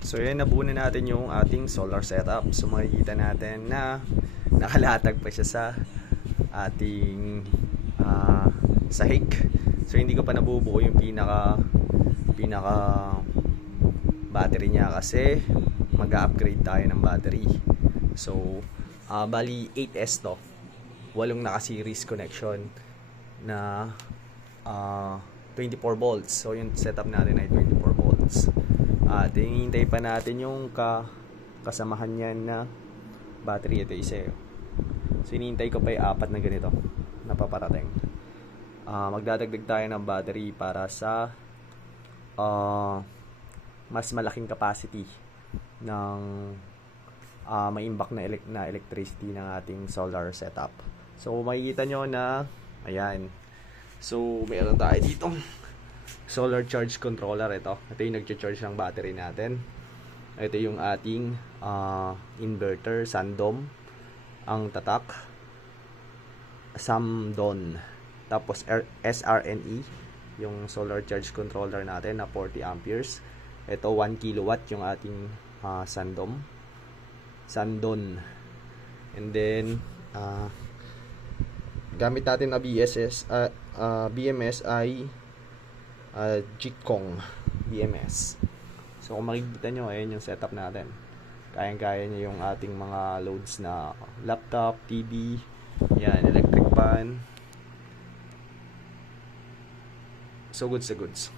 So yun, nabuo na natin yung ating solar setup. So makikita natin na nakalatag pa siya sa ating sahig. So hindi ko pa nabubuo yung pinaka battery niya kasi mag-upgrade tayo ng battery. So bali 8S to, 8 naka-series connection na 24 volts. So yung setup natin ay 24 volts. At hinihintay pa natin yung kasamahan niyan na battery. Ito isa. So hinihintay ko pa yung 4 na ganito na paparating. Magdadagdag tayo ng battery para sa mas malaking capacity ng maimbak na electricity ng ating solar setup. So makikita nyo na ayan. So meron tayo dito solar charge controller. Ito yung nagcha-charge ng battery natin. Ito yung ating inverter, Sandom. Ang tatak Samdon. Tapos SRNE, yung solar charge controller natin na 40 amperes. Ito 1 kilowatt yung ating Sandon. And then gamit natin na BMS ay Jikong BMS. So kung makikita nyo, ayan yung setup natin. Kayang-kaya nyo yung ating mga loads na laptop, TV, yan, electric fan. So goods.